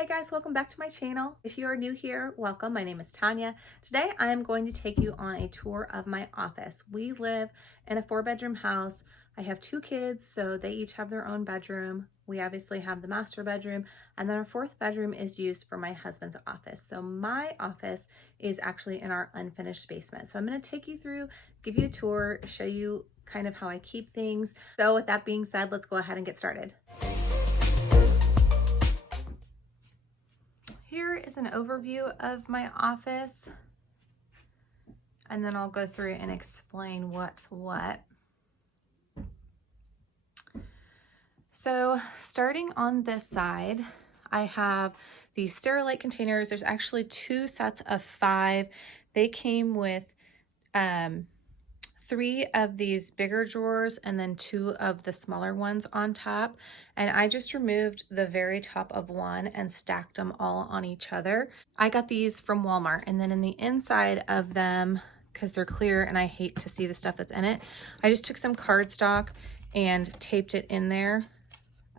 Hey guys, welcome back to my channel. If you are new here, welcome. My name is Tanya. Today I am going to take you on a tour of my office. We live in a 4-bedroom house. I have 2 kids, so they each have their own bedroom. We obviously have the master bedroom, and then our 4th bedroom is used for my husband's office. So my office is actually in our unfinished basement. So I'm going to take you through, give you a tour, show you kind of how I keep things. So with that being said, let's go ahead and get started. Here is an overview of my office, and then I'll go through and explain what's what. So starting on this side, I have these Sterilite containers. There's actually 2 sets of 5. They came with 3 of these bigger drawers and then 2 of the smaller ones on top. And I just removed the very top of one and stacked them all on each other. I got these from Walmart, and then in the inside of them, because they're clear and I hate to see the stuff that's in it, I just took some cardstock and taped it in there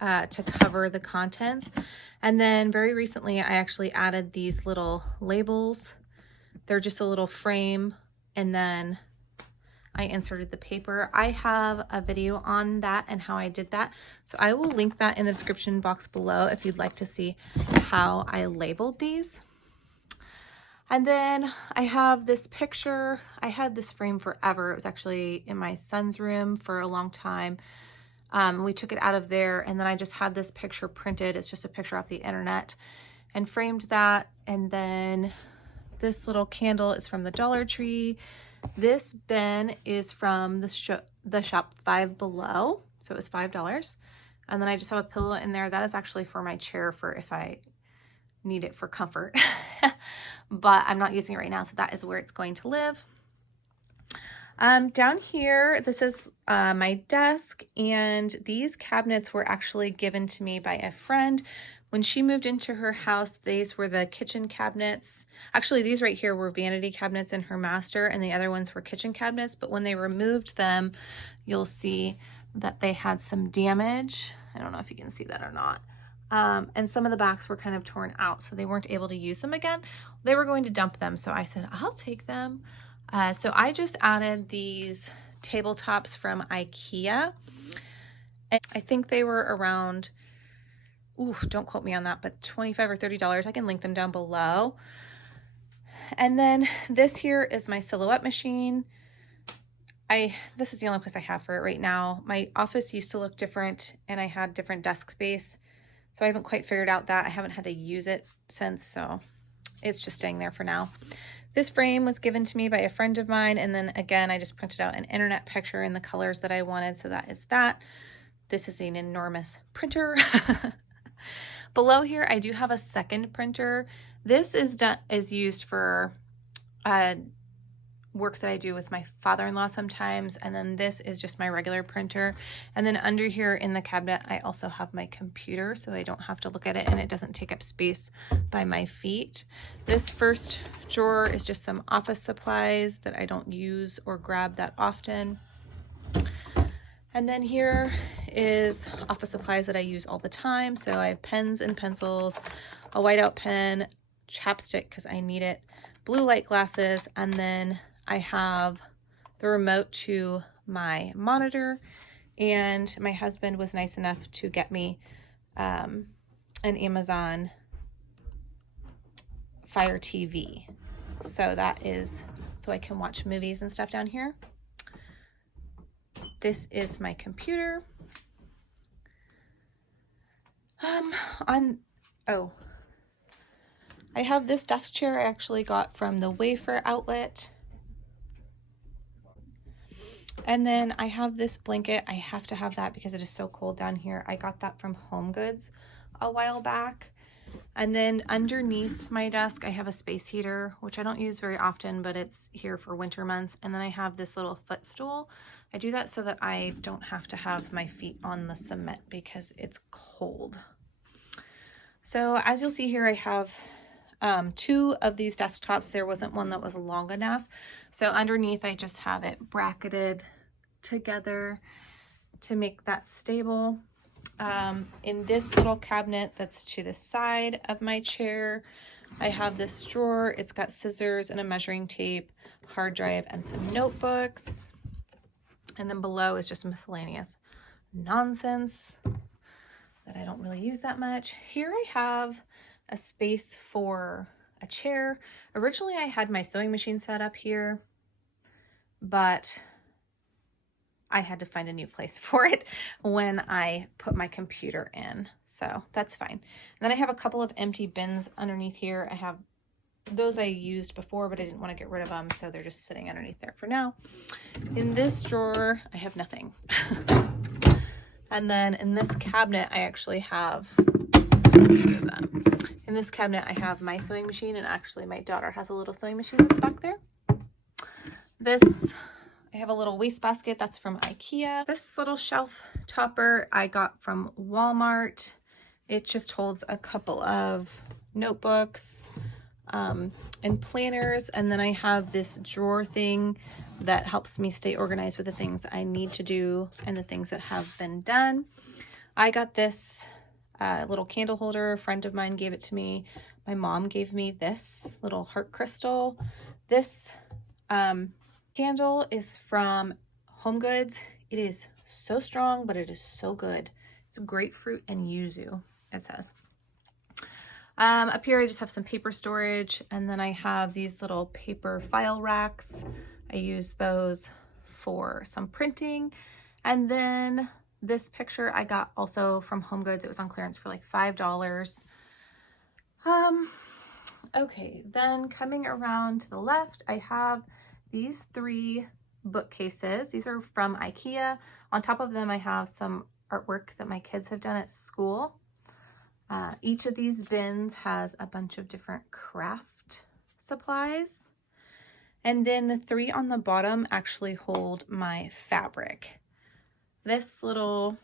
to cover the contents. And then very recently I actually added these little labels. They're just a little frame, and then I inserted the paper. I have a video on that and how I did that, so I will link that in the description box below if you'd like to see how I labeled these. And then I have this picture. I had this frame forever. It was actually in my son's room for a long time. We took it out of there, and then I just had this picture printed. It's just a picture off the internet, and framed that. And then this little candle is from the Dollar Tree. This bin is from the shop Five Below, so it was $5. And then I just have a pillow in there. That is actually for my chair, for if I need it for comfort. But I'm not using it right now, so that is where it's going to live. Down here, this is my desk, and these cabinets were actually given to me by a friend. When she moved into her house, these were the kitchen cabinets. Actually, these right here were vanity cabinets in her master, and the other ones were kitchen cabinets. But when they removed them, you'll see that they had some damage. I don't know if you can see that or not. And some of the backs were kind of torn out, so they weren't able to use them again. They were going to dump them, so I said, I'll take them. So I just added these tabletops from IKEA. And I think they were around, ooh, don't quote me on that, but $25 or $30. I can link them down below. And then this here is my silhouette machine. This is the only place I have for it right now. My office used to look different, and I had different desk space, so I haven't quite figured out that. I haven't had to use it since, so it's just staying there for now. This frame was given to me by a friend of mine, and then again, I just printed out an internet picture in the colors that I wanted, so that is that. This is an enormous printer. Below here, I do have a second printer. This is used for work that I do with my father-in-law sometimes, and then this is just my regular printer. And then under here in the cabinet, I also have my computer, so I don't have to look at it, and it doesn't take up space by my feet. This first drawer is just some office supplies that I don't use or grab that often. And then here is office supplies that I use all the time. So I have pens and pencils, a whiteout pen, chapstick because I need it, blue light glasses, and then I have the remote to my monitor. And my husband was nice enough to get me an Amazon Fire TV. So that is so I can watch movies and stuff down here. This is my computer. I have this desk chair I actually got from the Wayfair outlet. And then I have this blanket. I have to have that because it is so cold down here. I got that from Home Goods a while back. And then underneath my desk, I have a space heater, which I don't use very often, but it's here for winter months. And then I have this little footstool. I do that so that I don't have to have my feet on the cement because it's cold. So as you'll see here, I have 2 of these desktops. There wasn't one that was long enough. So underneath, I just have it bracketed together to make that stable. In this little cabinet that's to the side of my chair, I have this drawer. It's got scissors and a measuring tape, hard drive, and some notebooks. And then below is just miscellaneous nonsense that I don't really use that much. Here I have a space for a chair. Originally I had my sewing machine set up here, but I had to find a new place for it when I put my computer in. So that's fine. And then I have a couple of empty bins underneath here. I have those I used before, but I didn't want to get rid of them, so they're just sitting underneath there for now. In this drawer, I have nothing. And then in this cabinet, I actually have, in this cabinet, I have my sewing machine, and actually my daughter has a little sewing machine that's back there. This, I have a little wastebasket that's from IKEA. This little shelf topper I got from Walmart. It just holds a couple of notebooks and planners. And then I have this drawer thing that helps me stay organized with the things I need to do and the things that have been done. I got this little candle holder. A friend of mine gave it to me. My mom gave me this little heart crystal. This candle is from Home Goods. It is so strong, but it is so good. It's grapefruit and yuzu, it says. Up here I just have some paper storage, and then I have these little paper file racks. I use those for some printing. And then this picture I got also from Home Goods. It was on clearance for like $5. Okay, then coming around to the left, I have these 3 bookcases. These are from IKEA. On top of them, I have some artwork that my kids have done at school. Each of these bins has a bunch of different craft supplies. And then the 3 on the bottom actually hold my fabric. This little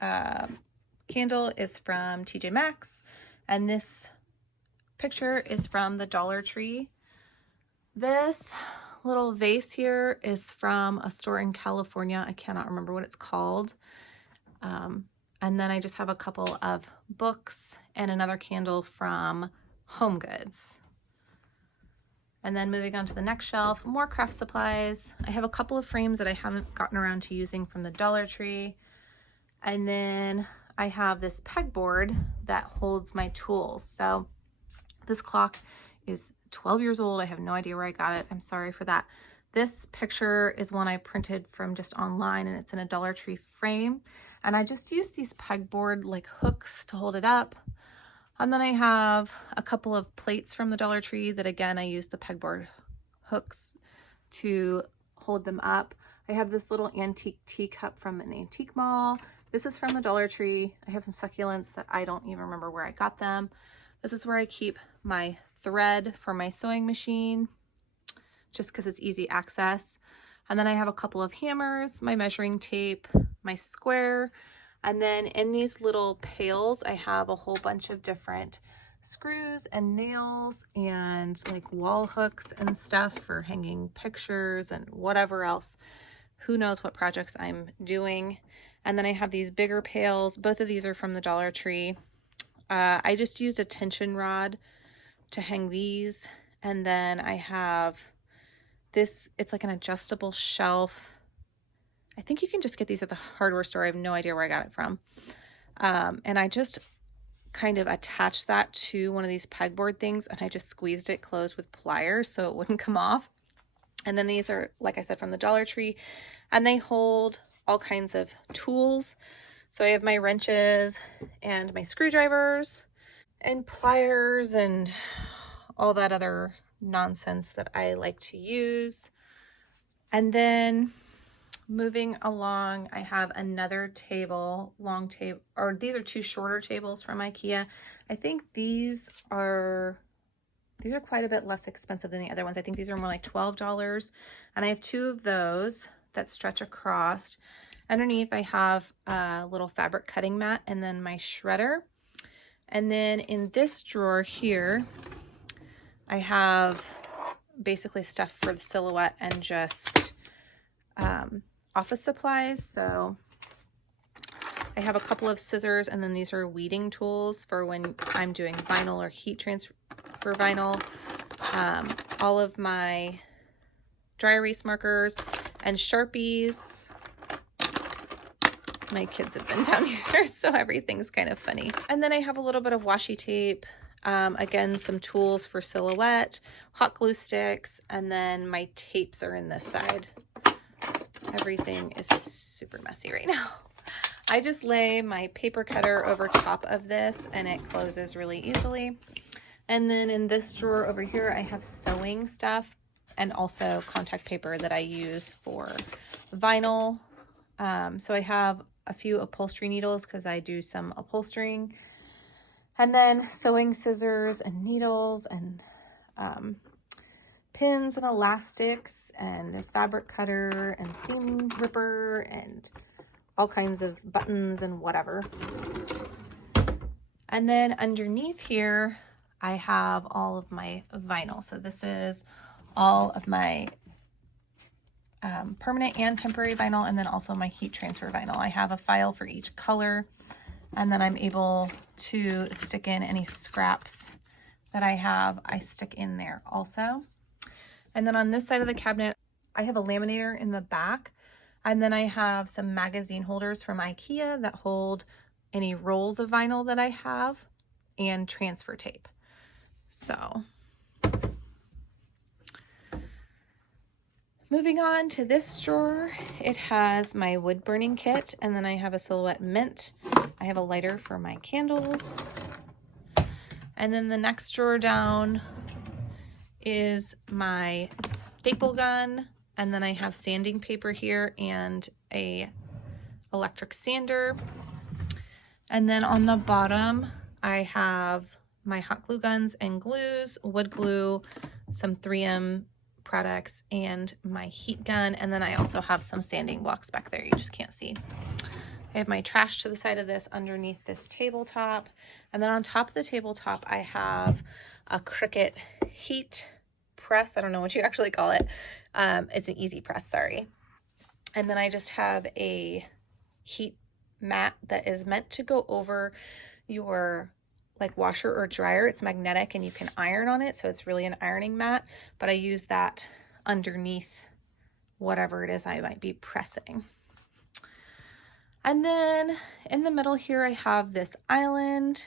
candle is from TJ Maxx, and this picture is from the Dollar Tree. This little vase here is from a store in California. I cannot remember what it's called. And then I just have a couple of books and another candle from Home Goods. And then moving on to the next shelf, more craft supplies. I have a couple of frames that I haven't gotten around to using from the Dollar Tree. And then I have this pegboard that holds my tools. So this clock is 12 years old. I have no idea where I got it. I'm sorry for that. This picture is one I printed from just online, and it's in a Dollar Tree frame. And I just used these pegboard like hooks to hold it up. And then I have a couple of plates from the Dollar Tree that, again, I use the pegboard hooks to hold them up. I have this little antique teacup from an antique mall. This is from the Dollar Tree. I have some succulents that I don't even remember where I got them. This is where I keep my thread for my sewing machine, just because it's easy access. And then I have a couple of hammers, my measuring tape, my square, and then in these little pails, I have a whole bunch of different screws and nails and like wall hooks and stuff for hanging pictures and whatever else. Who knows what projects I'm doing. And then I have these bigger pails. Both of these are from the Dollar Tree. I just used a tension rod to hang these. And then I have this, it's like an adjustable shelf. I think you can just get these at the hardware store. I have no idea where I got it from. And I just kind of attached that to one of these pegboard things, and I just squeezed it closed with pliers so it wouldn't come off. And then these are, like I said, from the Dollar Tree, and they hold all kinds of tools. So I have my wrenches and my screwdrivers and pliers and all that other nonsense that I like to use. And then moving along, I have another table, long table, or these are 2 shorter tables from IKEA. I think these are quite a bit less expensive than the other ones. I think these are more like $12. And I have 2 of those that stretch across. Underneath, I have a little fabric cutting mat and then my shredder. And then in this drawer here, I have basically stuff for the silhouette and just office supplies. So I have a couple of scissors, and then these are weeding tools for when I'm doing vinyl or heat transfer vinyl. All of my dry erase markers and Sharpies. My kids have been down here, so everything's kind of funny. And then I have a little bit of washi tape. Again, some tools for silhouette, hot glue sticks, and then my tapes are in this side. Everything is super messy right now. I just lay my paper cutter over top of this and it closes really easily. And then in this drawer over here, I have sewing stuff and also contact paper that I use for vinyl. So I have a few upholstery needles because I do some upholstering. And then sewing scissors and needles and pins and elastics and a fabric cutter and seam ripper and all kinds of buttons and whatever. And then underneath here, I have all of my vinyl. So this is all of my permanent and temporary vinyl, and then also my heat transfer vinyl. I have a file for each color, and then I'm able to stick in any scraps that I have. I stick in there also. And then on this side of the cabinet, I have a laminator in the back, and then I have some magazine holders from IKEA that hold any rolls of vinyl that I have and transfer tape. So moving on to this drawer, it has my wood burning kit, and then I have a Silhouette mint. I have a lighter for my candles. And then the next drawer down is my staple gun, and then I have sanding paper here and a electric sander. And then on the bottom, I have my hot glue guns and glues, wood glue, some 3M products, and my heat gun. And then I also have some sanding blocks back there. You just can't see. I have my trash to the side of this underneath this tabletop. And then on top of the tabletop, I have a Cricut heat press. I don't know what you actually call it. It's an easy press, sorry. And then I just have a heat mat that is meant to go over your like washer or dryer. It's magnetic and you can iron on it, so it's really an ironing mat, but I use that underneath whatever it is I might be pressing. And then in the middle here, I have this island.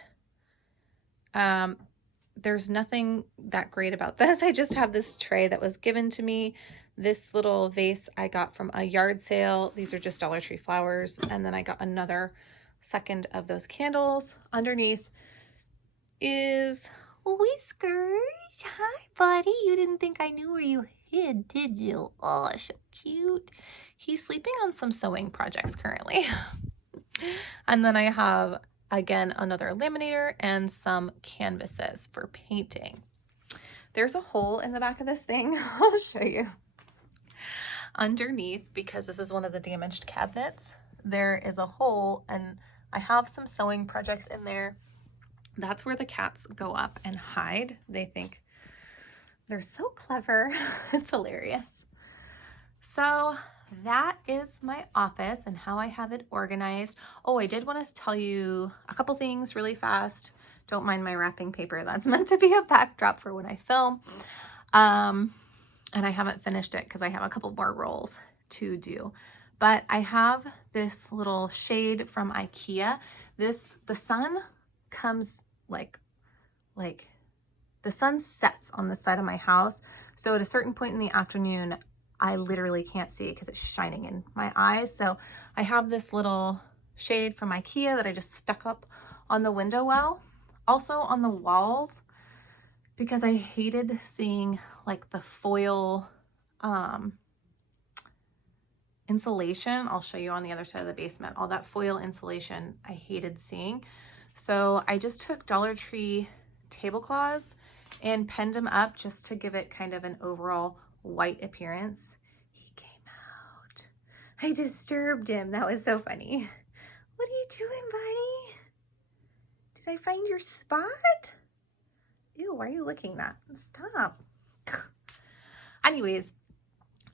There's nothing that great about this. I just have this tray that was given to me. This little vase I got from a yard sale. These are just Dollar Tree flowers. And then I got another second of those candles. Underneath is Whiskers. Hi, buddy. You didn't think I knew where you hid, did you? Oh, so cute. He's sleeping on some sewing projects currently. And then I have, again, another laminator and some canvases for painting. There's a hole in the back of this thing. I'll show you. Underneath, because this is one of the damaged cabinets, there is a hole, and I have some sewing projects in there. That's where the cats go up and hide. They think they're so clever. It's hilarious. So that is my office and how I have it organized. Oh, I did want to tell you a couple things really fast. Don't mind my wrapping paper. That's meant to be a backdrop for when I film. And I haven't finished it because I have a couple more rolls to do. But I have this little shade from IKEA. The sun comes like the sun sets on the side of my house. So at a certain point in the afternoon, I literally can't see it because it's shining in my eyes. So I have this little shade from IKEA that I just stuck up on the window well. Also on the walls, because I hated seeing like the foil insulation. I'll show you on the other side of the basement. All that foil insulation I hated seeing. So I just took Dollar Tree tablecloths and pinned them up just to give it kind of an overall white appearance. He came out. I disturbed him. That was so funny. What are you doing, buddy? Did I find your spot? Ew, why are you licking that? Stop. Anyways,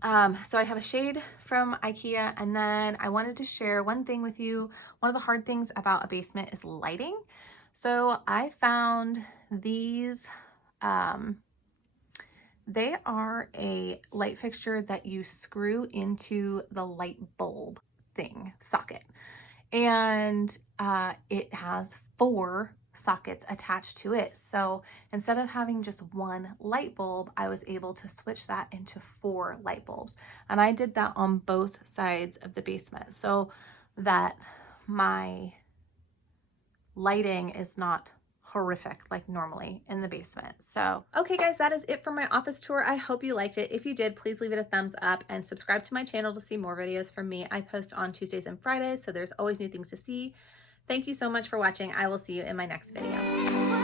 So I have a shade from IKEA, and then I wanted to share one thing with you. One of the hard things about a basement is lighting. So I found these, they are a light fixture that you screw into the light bulb thing, socket. And it has 4 sockets attached to it. So instead of having just one light bulb, I was able to switch that into 4 light bulbs. And I did that on both sides of the basement so that my lighting is not horrific like normally in the basement. So, okay guys, that is it for my office tour. I hope you liked it. If you did, please leave it a thumbs up and subscribe to my channel to see more videos from me. I post on Tuesdays and Fridays, so there's always new things to see. Thank you so much for watching. I will see you in my next video.